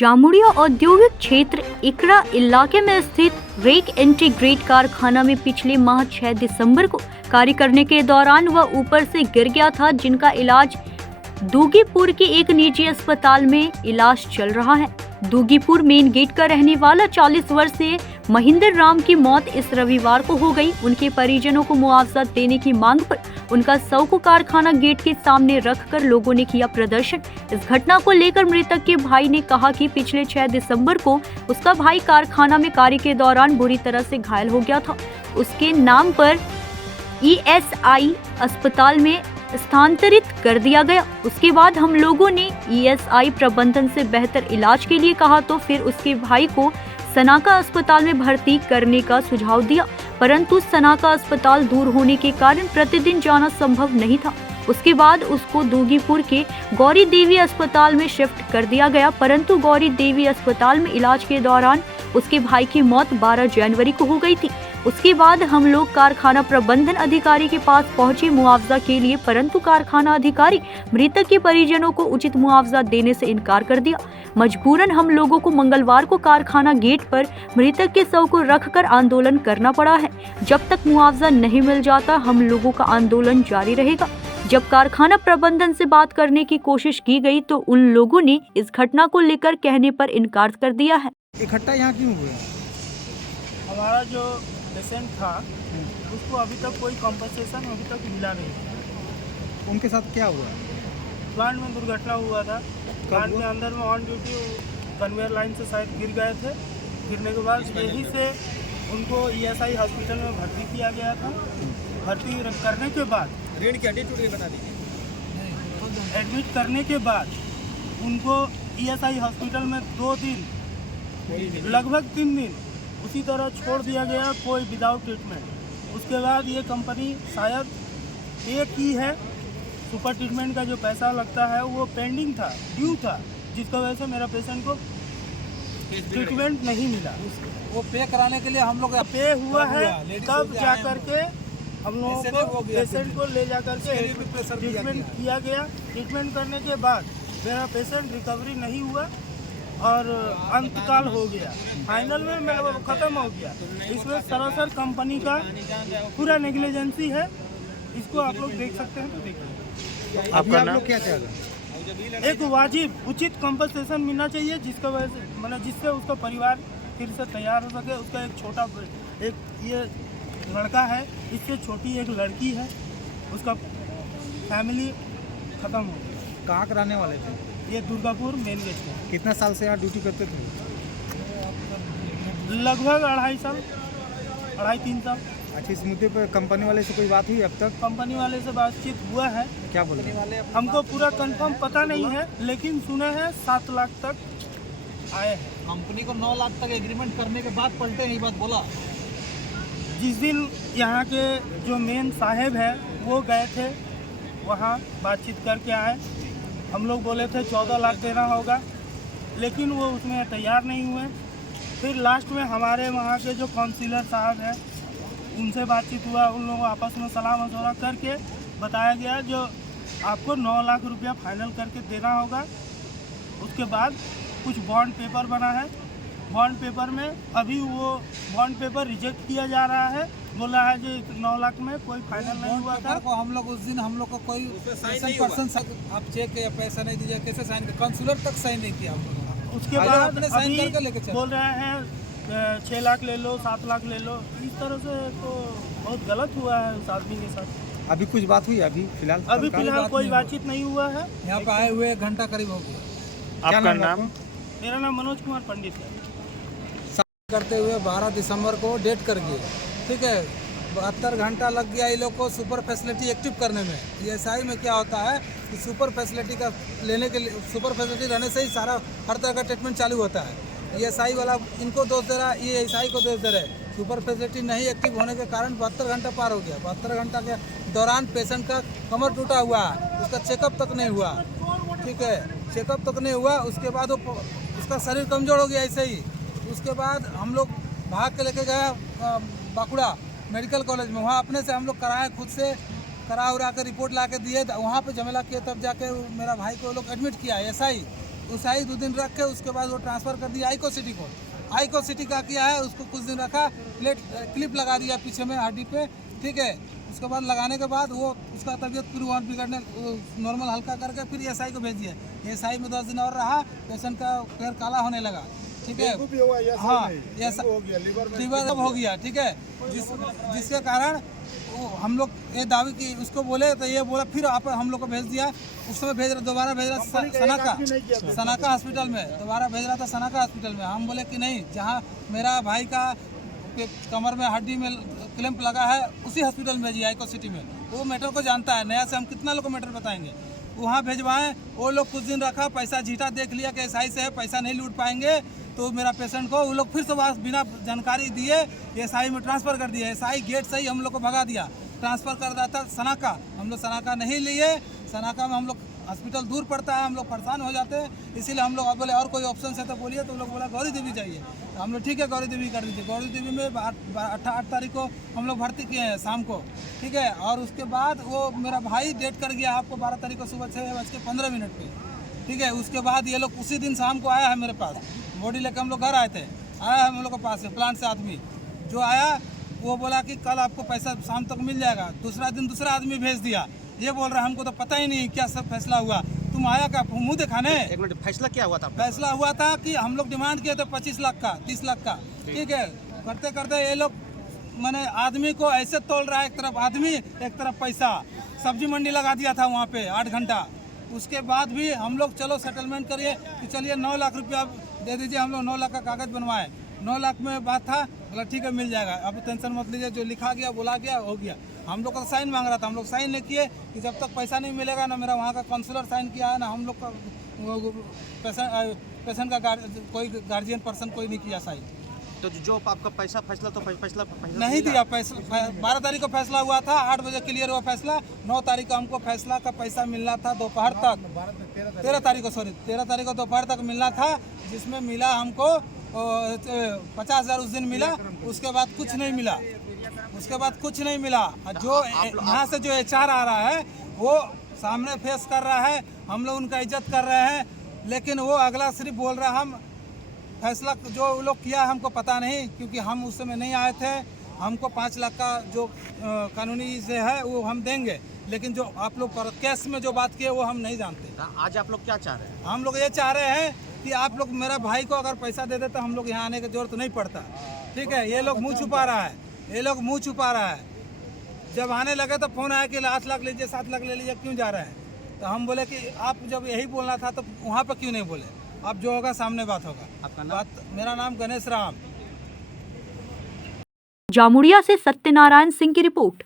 जामुड़िया औद्योगिक क्षेत्र इकड़ा इलाके में स्थित रेक इंटीग्रेट कारखाना में पिछले माह 6 दिसंबर को कार्य करने के दौरान वह ऊपर से गिर गया था, जिनका इलाज दूगीपुर के एक निजी अस्पताल में इलाज चल रहा है। दूगीपुर मेन गेट का रहने वाला 40 वर्षीय महेंद्र राम की मौत इस रविवार को हो गई। उनके परिजनों को मुआवजा देने की मांग पर उनका शव को कारखाना गेट के सामने रखकर लोगों ने किया प्रदर्शन। इस घटना को लेकर मृतक के भाई ने कहा कि पिछले 6 दिसंबर को उसका भाई कारखाना में कार्य के दौरान बुरी तरह से घायल हो गया था। उसके नाम पर ईएसआई अस्पताल में स्थानांतरित कर दिया गया। उसके बाद हम लोगों ने ईएसआई प्रबंधन से बेहतर इलाज के लिए कहा तो फिर उसके भाई को सनाका अस्पताल में भर्ती करने का सुझाव दिया, परंतु सनाका अस्पताल दूर होने के कारण प्रतिदिन जाना संभव नहीं था। उसके बाद उसको दूगीपुर के गौरी देवी अस्पताल में शिफ्ट कर दिया गया, परंतु गौरी देवी अस्पताल में इलाज के दौरान उसके भाई की मौत 12 जनवरी को हो गई थी। उसके बाद हम लोग कारखाना प्रबंधन अधिकारी के पास पहुंचे मुआवजा के लिए, परंतु कारखाना अधिकारी मृतक के परिजनों को उचित मुआवजा देने से इनकार कर दिया। मजबूरन हम लोगों को मंगलवार को कारखाना गेट पर मृतक के शव को रखकर आंदोलन करना पड़ा है। जब तक मुआवजा नहीं मिल जाता हम लोगों का आंदोलन जारी रहेगा। जब कारखाना प्रबंधन से बात करने की कोशिश की गई तो उन लोगों ने इस घटना को लेकर कहने पर इनकार कर दिया है। इकट्ठा यहाँ क्यों हुए? हमारा जो पेशेंट था उसको अभी तक कोई कॉम्पनसेशन अभी तक मिला नहीं। उनके साथ क्या हुआ? प्लांट में दुर्घटना हुआ था। प्लांट के अंदर में ऑन ड्यूटी कन्वेयर लाइन से शायद गिर गए थे। गिरने के बाद यहीं से उनको ईएसआई हॉस्पिटल में भर्ती किया गया था। भर्ती करने के बाद रीढ़ की हड्डी टूट गई, बता दीजिए। एडमिट करने के बाद उनको ईएसआई हॉस्पिटल में 2 दिन लगभग 3 दिन उसी तरह छोड़ दिया गया, कोई विदाउट ट्रीटमेंट। उसके बाद ये कंपनी शायद पे की है, सुपर ट्रीटमेंट का जो पैसा लगता है वो पेंडिंग था, ड्यू था, जिसका वजह से मेरा पेशेंट को ट्रीटमेंट नहीं मिला। वो पे कराने के लिए हम लोग पे हुआ है, तब जा करके हम लोगों को पेशेंट को ले जा करके ट्रीटमेंट किया गया। ट्रीटमेंट करने के बाद मेरा पेशेंट रिकवरी नहीं हुआ और अंतकाल हो गया। फाइनल में मेरा वो ख़त्म हो गया। इसमें सरासर कंपनी का पूरा नेग्लिजेंसी है। इसको आप लोग देख सकते हैं तो देखिए। आपका नाम क्या चाहेगा? एक वाजिब उचित कंपनसेशन मिलना चाहिए, जिसका वजह से मतलब जिससे उसका परिवार फिर से तैयार हो सके। उसका एक छोटा एक ये लड़का है, इससे छोटी एक लड़की है, उसका फैमिली ख़त्म हो गया। कहाँ के रहने वाले थे? ये दुर्गापुर मेन गेट है। कितना साल से यहाँ ड्यूटी करते थे? लगभग 2.5 साल, 2.5-3 साल। अच्छा, इस मुद्दे पर कंपनी वाले से कोई बात हुई अब तक? कंपनी वाले से बातचीत हुआ है। क्या बोले? हमको पूरा कंफर्म पता नहीं है, लेकिन सुने हैं 7 लाख तक आए हैं। कंपनी को 9 लाख तक एग्रीमेंट करने के बाद पलटे नहीं बात बोला। जिस दिन यहाँ के जो मेन साहेब है वो गए थे, वहाँ बातचीत करके आए। हम लोग बोले थे 14 लाख देना होगा, लेकिन वो उसमें तैयार नहीं हुए। फिर लास्ट में हमारे वहाँ के जो काउंसिलर साहब हैं उनसे बातचीत हुआ। उन लोगों आपस में सलाह मशवरा करके बताया गया जो आपको 9 लाख रुपया फाइनल करके देना होगा। उसके बाद कुछ बॉन्ड पेपर बना है। बॉन्ड पेपर में अभी वो बॉन्ड पेपर रिजेक्ट किया जा रहा है। बोला है जो 9 लाख में कोई फाइनल नहीं हुआ था। को हम लोग उस दिन हम लोग को कोई पर्सन आप चेक या पैसा नहीं दीजिए, कैसे साइन कर? काउंसलर तक साइन नहीं किया हम लोग। उसके बाद साइन करके लेके चले। बोल रहे हैं 6 लाख ले लो, 7 लाख ले लो। इस तरह से तो बहुत गलत हुआ है उस आदमी के साथ। अभी कुछ बात हुई? अभी फिलहाल कोई बातचीत नहीं हुआ है। यहाँ पे आए हुए 1 घंटा करीब हो गया। आपका नाम? मेरा नाम मनोज कुमार पंडित है। करते हुए 12 दिसंबर को डेट कर गए, ठीक है। 72 घंटा लग गया ये लोग को सुपर फैसिलिटी एक्टिव करने में। ईएसआई में क्या होता है कि सुपर फैसिलिटी का लेने के लिए, सुपर फैसिलिटी रहने से ही सारा हर तरह का ट्रीटमेंट चालू होता है। ईएसआई वाला इनको दोष दे रहा है, ईएसआई को दोष दे रहे हैं। सुपर फैसिलिटी नहीं एक्टिव होने के कारण 72 घंटा पार हो गया। 72 घंटा के दौरान पेशेंट का कमर टूटा हुआ है, उसका चेकअप तक नहीं हुआ, ठीक है। चेकअप तक नहीं हुआ, उसके बाद वो उसका शरीर कमज़ोर हो गया ऐसे ही। उसके बाद हम लोग भाग के लेके गए बाकुड़ा मेडिकल कॉलेज में। वहाँ अपने से हम लोग कराए, खुद से करा उरा के रिपोर्ट ला के दिए। वहाँ पे झमेला किए, तब जाके मेरा भाई को लोग एडमिट किया एसआई। एसआई 2 दिन रख के उसके बाद वो ट्रांसफ़र कर दिया आइको सिटी को। आइको सिटी का किया है, उसको कुछ दिन रखा, क्लिप लगा दिया पीछे में हड्डी पे, ठीक है। उसके बाद लगाने के बाद वो उसका तबीयत पूरी वहाँ बिगड़ने नॉर्मल हल्का करके फिर एसआई को भेज दिया। एसआई में 10 दिन और रहा, पेशेंट का पैर काला होने लगा, ठीक है। हाँ, लीवर अब हो गया, ठीक है। जिसके कारण हम लोग ये दावी की उसको बोले तो ये बोला, फिर आप हम लोग को भेज दिया। उस समय दोबारा भेज रहा सनाका हॉस्पिटल में, दोबारा भेज रहा था सनाका हॉस्पिटल में। हम बोले कि नहीं, जहाँ मेरा भाई का कमर में हड्डी में क्लैंप लगा है उसी हॉस्पिटल में भेजिए, आइको सिटी में। वो मैटर को जानता है, नया से हम कितना लोग को मैटर बताएंगे। वहाँ भेजवाएं, वो लोग कुछ दिन रखा, पैसा झीटा देख लिया कि एसआई से है, पैसा नहीं लूट पाएंगे, तो मेरा पेशेंट को वो लोग फिर से बिना जानकारी दिए एसआई में ट्रांसफ़र कर दिया। एसआई गेट से ही हम लोग को भगा दिया, ट्रांसफ़र कर दिया था सनाका। हम लोग सनाका नहीं लिए, सनाका में हम लोग हॉस्पिटल दूर पड़ता है, हम लोग परेशान हो जाते हैं। इसीलिए हम लोग बोले और कोई ऑप्शन है तो बोलिए, तो लोग बोला गौरी देवी चाहिए। तो हम लोग ठीक है गौरी देवी कर दीजिए। गौरी देवी में 8 तारीख को हम लोग भर्ती किए हैं शाम को, ठीक है। और उसके बाद वो मेरा भाई डेट कर गया आपको 12 तारीख को सुबह 6:15 पे, ठीक है। उसके बाद ये लोग उसी दिन शाम को आया है मेरे पास, बॉडी लेकर हम लोग घर आए थे, आया है हम लोग के पास प्लांट से आदमी जो आया, वो बोला कि कल आपको पैसा शाम तक मिल जाएगा। दूसरा दिन दूसरा आदमी भेज दिया, ये बोल रहा है हमको तो पता ही नहीं क्या सब फैसला हुआ, तुम आया क्या मुंह दिखाने। एक मिनट, फैसला क्या हुआ था? फैसला हुआ था कि हम लोग डिमांड किए थे 25 लाख का, 30 लाख का, ठीक है। करते करते ये लोग मैंने आदमी को ऐसे तोल रहा है, एक तरफ आदमी एक तरफ पैसा। सब्जी मंडी लगा दिया था वहाँ पे 8 घंटा। उसके बाद भी हम लोग चलो सेटलमेंट करिए कि चलिए 9 लाख रुपया दे दीजिए। हम लोग 9 लाख का कागज़ बनवाए, 9 लाख में बात था, बोला ठीक है मिल जाएगा, अब टेंशन मत लीजिए, जो लिखा गया बोला गया हो गया। हम लोग का साइन मांग रहा था, हम लोग साइन नहीं किए कि जब तक पैसा नहीं मिलेगा ना मेरा वहाँ का काउंसलर साइन किया है ना हम लोग का पेशेंट का कोई गार्जियन पर्सन कोई नहीं किया साइन। तो जो आपका पैसा फैसला तो फैसला नहीं दिया। पैसा 12 तारीख को फैसला हुआ था, 8 बजे क्लियर हुआ फैसला। 9 तारीख को हमको फैसला का पैसा मिलना था दोपहर तक, 13 तारीख को दोपहर तक मिलना था, जिसमें मिला हमको 50,000 उस दिन मिला। उसके बाद कुछ नहीं मिला, जो यहाँ से जो HR आ रहा है वो सामने फेस कर रहा है, हम लोग उनका इज्जत कर रहे हैं, लेकिन वो अगला सिर्फ बोल रहा है हम फैसला जो वो लोग किया हमको पता नहीं, क्योंकि हम उस समय नहीं आए थे। हमको 5 लाख का जो कानूनी से है वो हम देंगे, लेकिन जो आप लोग केस में जो बात किए वो हम नहीं जानते। आज आप लोग क्या चाह रहे हैं? हम लोग ये चाह रहे हैं कि आप लोग मेरा भाई को अगर पैसा दे दे तो हम लोग यहाँ आने की जरूरत नहीं पड़ता, ठीक है। ये लोग मुँह छुपा रहा है, जब आने लगे तो फ़ोन आया कि 8 लाख लीजिए, 7 लाख ले लीजिए, क्यों जा रहे हैं। तो हम बोले कि आप जब यही बोलना था तो वहाँ पर क्यों नहीं बोले, अब जो होगा सामने बात होगा। आपका नाम? मेरा नाम गणेश राम। जामुड़िया से सत्यनारायण सिंह की रिपोर्ट।